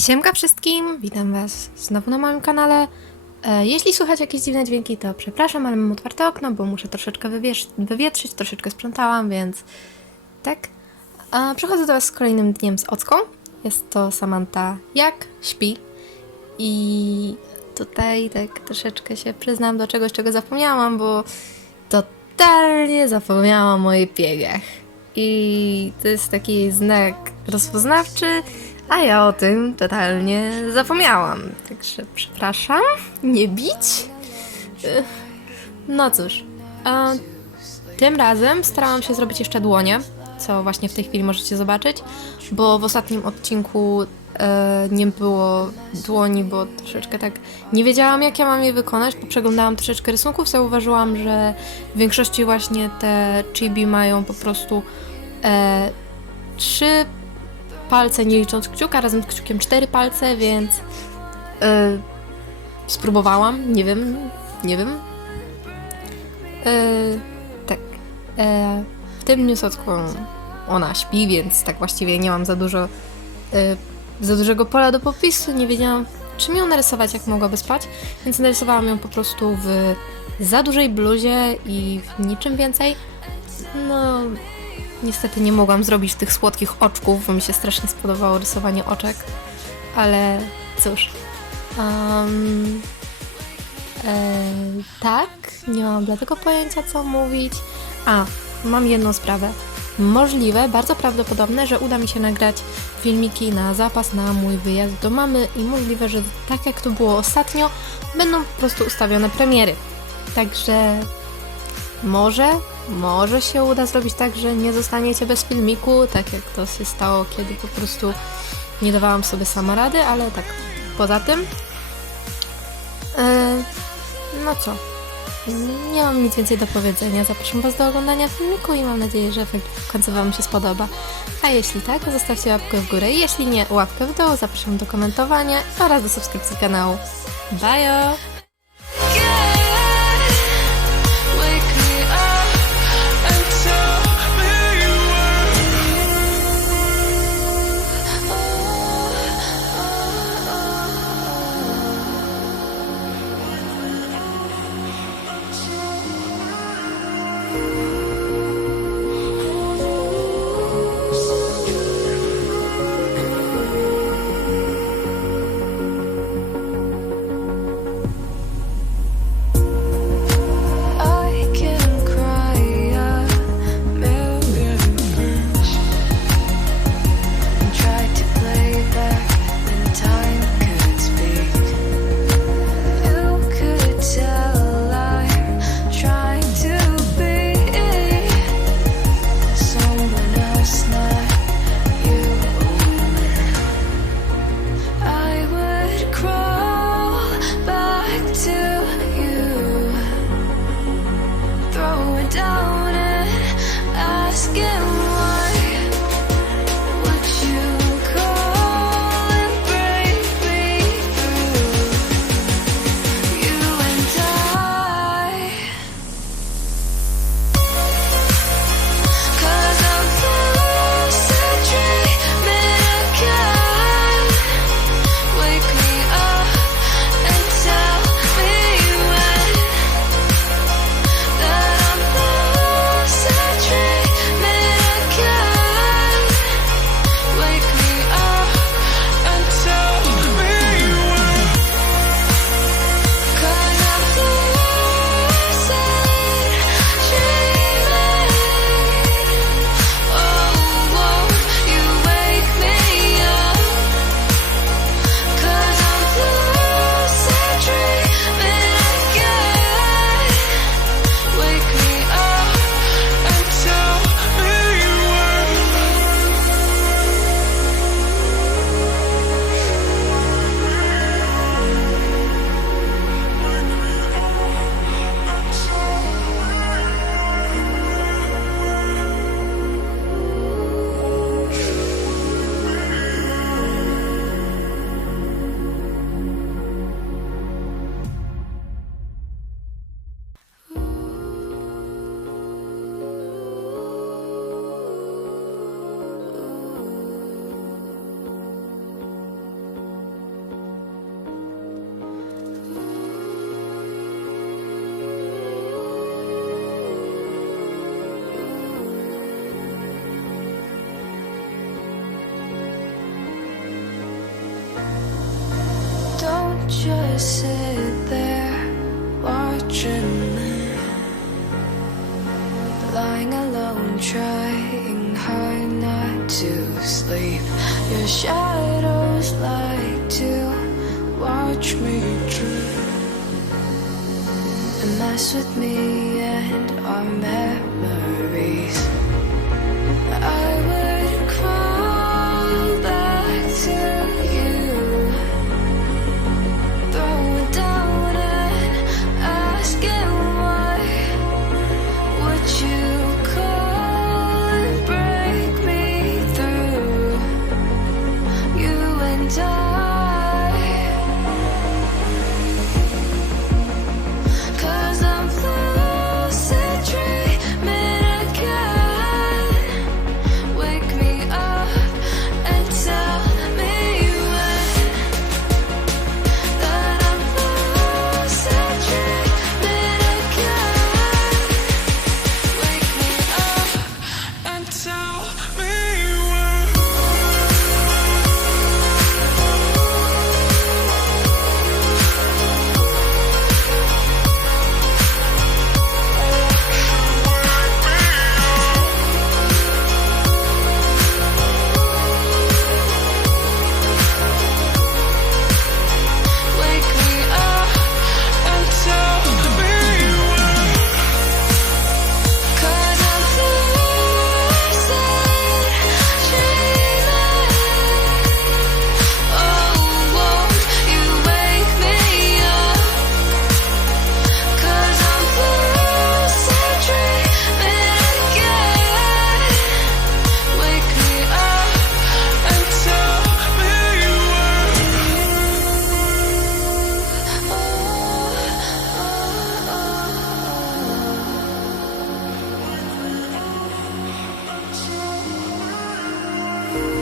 Siemka wszystkim, witam was znowu na moim kanale. E, jeśli słychać jakieś dziwne dźwięki, to przepraszam, ale mam otwarte okno, bo muszę troszeczkę wywietrzyć, troszeczkę sprzątałam, więc tak. Przychodzę do was z kolejnym dniem z Ocką. Jest to Samantha jak śpi. I tutaj tak troszeczkę się przyznam do czegoś, czego zapomniałam, bo totalnie zapomniałam o moich biegach. I to jest taki znak rozpoznawczy, a ja o tym totalnie zapomniałam. Także przepraszam, nie bić. No cóż, tym razem starałam się zrobić jeszcze dłonie, co właśnie w tej chwili możecie zobaczyć, bo w ostatnim odcinku e, nie było dłoni, bo troszeczkę tak nie wiedziałam, jak ja mam je wykonać, bo przeglądałam troszeczkę rysunków, zauważyłam, że w większości właśnie te chibi mają po prostu e, trzy palce, nie licząc kciuka, razem z kciukiem cztery palce, więc e, spróbowałam, nie wiem, nie wiem. E, tak. E, w tym dniu ona śpi, więc tak właściwie nie mam za dużo e, za dużego pola do popisu, nie wiedziałam czym ją narysować, jak mogłaby spać, więc narysowałam ją po prostu w za dużej bluzie i w niczym więcej. No, niestety nie mogłam zrobić tych słodkich oczków, bo mi się strasznie spodobało rysowanie oczek, ale cóż. Um, e, tak, nie mam dlatego pojęcia, co mówić. A, mam jedną sprawę. Możliwe, bardzo prawdopodobne, że uda mi się nagrać filmiki na zapas na mój wyjazd do mamy i możliwe, że tak jak to było ostatnio, będą po prostu ustawione premiery. Także może, może się uda zrobić tak, że nie zostaniecie bez filmiku, tak jak to się stało, kiedy po prostu nie dawałam sobie sama rady, ale tak poza tym. e, no co? Nie mam nic więcej do powiedzenia. Zapraszam Was do oglądania filmiku i mam nadzieję, że efekt w końcu Wam się spodoba. A jeśli tak, zostawcie łapkę w górę. Jeśli nie, łapkę w dół. Zapraszam do komentowania oraz do subskrypcji kanału. Bye! Wake sit there watching me. Lying alone, trying hard not to sleep. Your shadows like to watch me dream And mess with me and our memories. you